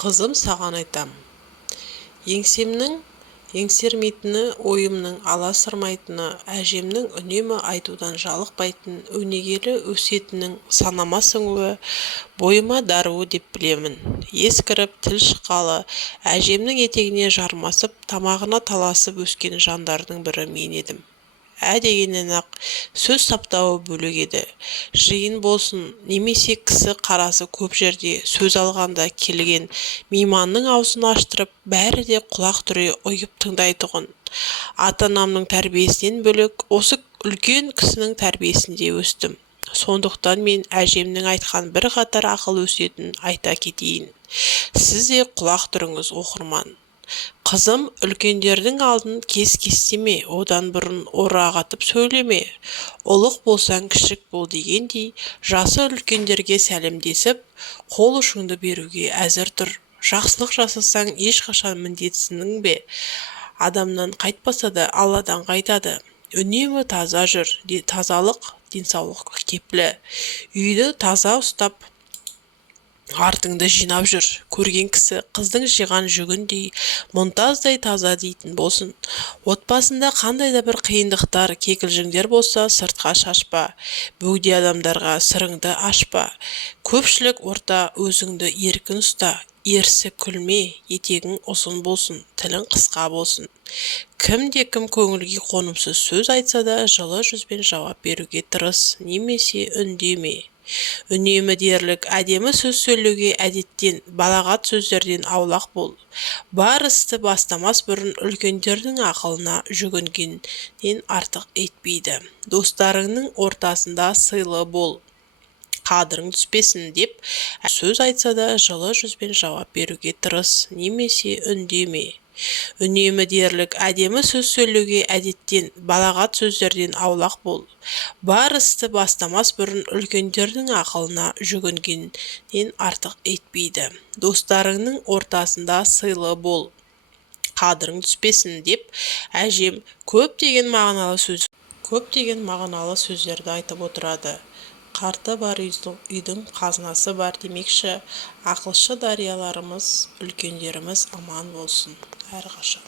Қызым, саған айтам, еңсемнің еңсермейтіні, ойымның аласырмайтыны, әжемнің үнемі айтудан жалықпайтын, өнегелі өсиетінің санама сіңуі, бойыма даруы деп білемін. Ескіріп, тіл шыққалы, әжемнің етегіне жармасып, тамағына таласып өскен жандардың бірі мен едім. Дегеннен-ақ сөз саптауы бөлек еді. Жиын болсын, немесе кісі қарасы көп жерде сөз алғанда келген мейманның аузын аштырып, бәрі де құлақ түре ұйып тыңдайтұғын. Ата-анамның тәрбиесінен бөлек, осы үлкен кісінің тәрбиесінде өстім. Сондықтан мен әжемнің айтқан бір қатар ақыл өсиетін айта кетейін. Сіз де құлақ түріңіз, оқырман. Қызым, үлкендердің алдын кес-кестеме, одан бұрын орағатып сөйлеме. Ұлық болсаң кішік бол дегендей, жасы үлкендерге сәлемдесіп, қол ұшыңды беруге әзір тұр. Жақсылық жасасаң ешқашан міндетсінің бе? Адамнан қайтпаса да Алладан қайтады. Үнемі таза жүр, тазалық денсаулыққа кепілі. Үйді таза ұстап, артыңды жинап жүр. Көрген кісі қыздың жиған жүгіндей, мұнтаздай таза дейтін болсын. Отбасында қандай да бір қиындықтар, кекілжіңдер болса, сыртқа шашпа. Бөгде адамдарға сырыңды ашпа. Көпшілік орта, өзіңді еркін ұста. Ерсі күлме, етегің ұзын болсын, тілің қысқа болсын. Кім көңілге қонымсыз сөз айтса да, жылы жүзбен жауап беруге тырыс, немесе үндеме. Үнемі дерлік, әдемі сөз сөйлеуге әдеттен, балағат сөздерден аулақ бол. Бар істі бастамас бұрын үлкендердің ақылына жүгінгеннен артық етпейді. Достарыңның ортасында сыйлы бол, қадірің түспесін деп, сөз айтса да жылы жүзбен жауап беруге тырыс, немесе үндеме. Үнемі дерлік, әдемі сөз сөйлеуге әдеттен, балағат сөздерден аулақ бол. Бар істі бастамас бұрын үлкендердің ақылына жүгінгеннен артық етпейді. Достарыңның ортасында сыйлы бол, қадірің түспесін деп, әжем көптеген мағыналы сөздерді айтып отырады. Қарты бар үйдің қазынасы бар демекші, ақылшы дарияларымыз, үлкендеріміз аман болсын әрқашан.